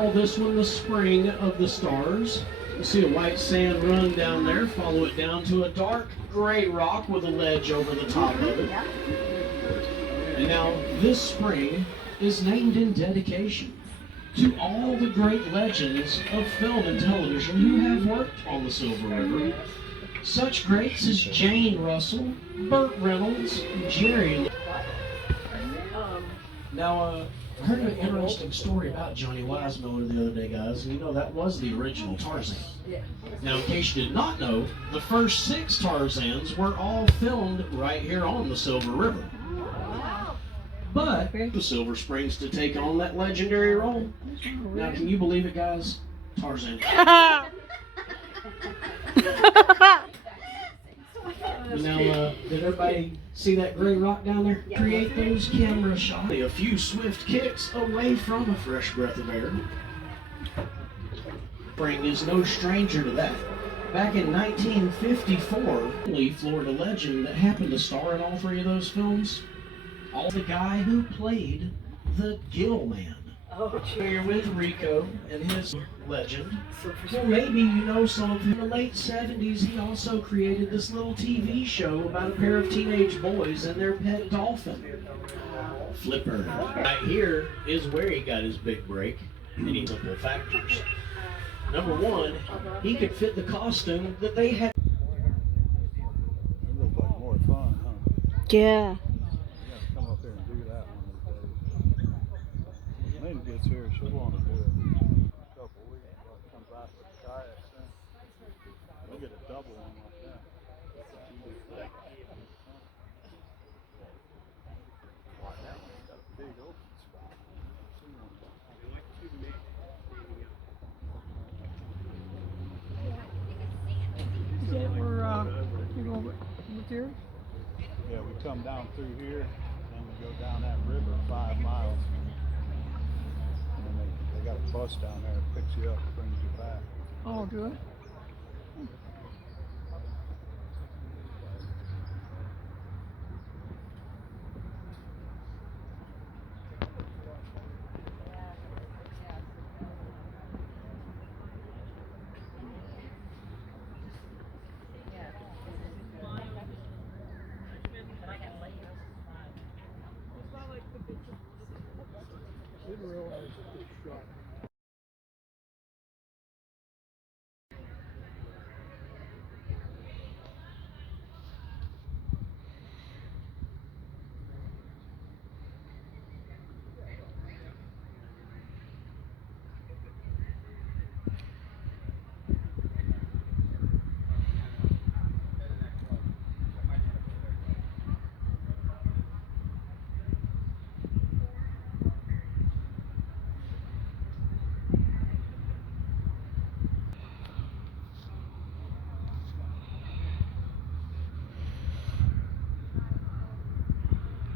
Call this one the Spring of the Stars. You see a white sand run down there, follow it down to a dark gray rock with a ledge over the top of it. And now this spring is named in dedication to all the great legends of film and television who have worked on the Silver River. Such greats as Jane Russell, Burt Reynolds, Jerry. Now, I heard an interesting story about Johnny Weissmuller the other day, guys. And you know, that was the original Tarzan. Now, in case you did not know, the first 6 Tarzans were all filmed right here on the Silver River. But the Silver Springs to take on that legendary role. Now, can you believe it, guys? Tarzan. Now, did everybody see that gray rock down there? Create those camera shots. A few swift kicks away from a fresh breath of air. Spring is no stranger to that. Back in 1954, the Florida legend that happened to star in all 3 of those films, the guy who played the Gill Man. Here with Rico and his legend. Well, maybe you know some of him. In the late 70s, he also created this little TV show about a pair of teenage boys and their pet dolphin, Flipper. Right here is where he got his big break, and he simple factors. Number 1, he could fit the costume that they had. It looks like more fun, huh? Yeah. You gotta come up here and do that one of these days. Lynn gets here, she'll want to do it in a couple of weeks. I'll come back with the kayaks then. We'll get a double one like that. That one's got a big open spot. I've seen one. Is that where you go with yours? Yeah, we come down through here, and we go down that river 5 miles. And then they got a bus down there that picks you up, brings you back. Oh, do it?